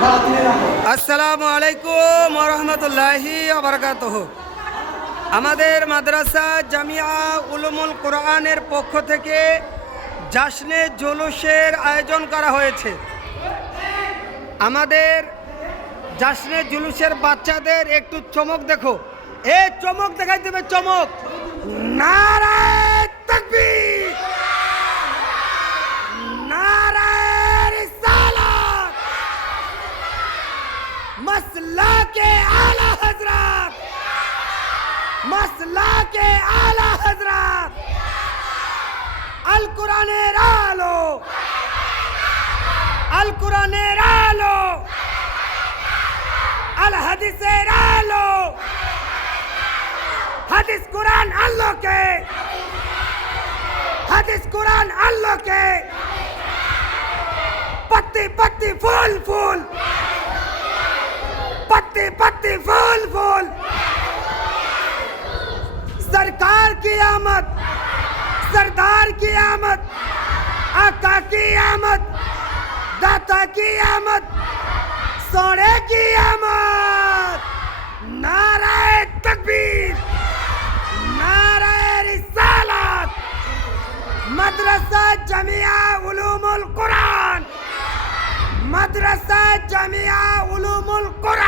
আসসালামু আলাইকুম ওয়া রাহমাতুল্লাহি ওয়া বারাকাতুহু। আমাদের মাদ্রাসা জামিয়া উলুমুল কোরআনের পক্ষ থেকে জাশনে জুলুসের আয়োজন করা হয়েছে। আমাদের জাশনে জুলুসের বাচ্চাদের একটু চমক দেখো, এই চমক দেখাই দেবে, চমক। নারায়ে তাকবীর, নারায়ে রিসালাত, মাসলাকে আলা হযরত, মাসলাকে আলা হযরত, আল কোরআনের আলো, আল কোরআনের আলো, আল হাদিসের আলো, হাদিস কোরআন আল্লাহকে, হাদিস কোরআন আল্লাহকে, पत्ती पत्ती फूल फूल, पत्ती पत्ती फूल फूल, सरकार की आमद, सरदार की आमद, आका की आमद, दाता की आमद, सोने की आमद। नाराए तकबीर, नाराए रिसालत, मदरसा जमिया उलूमुल कुरान, मदरसा जमिया उलूमुल कुरान।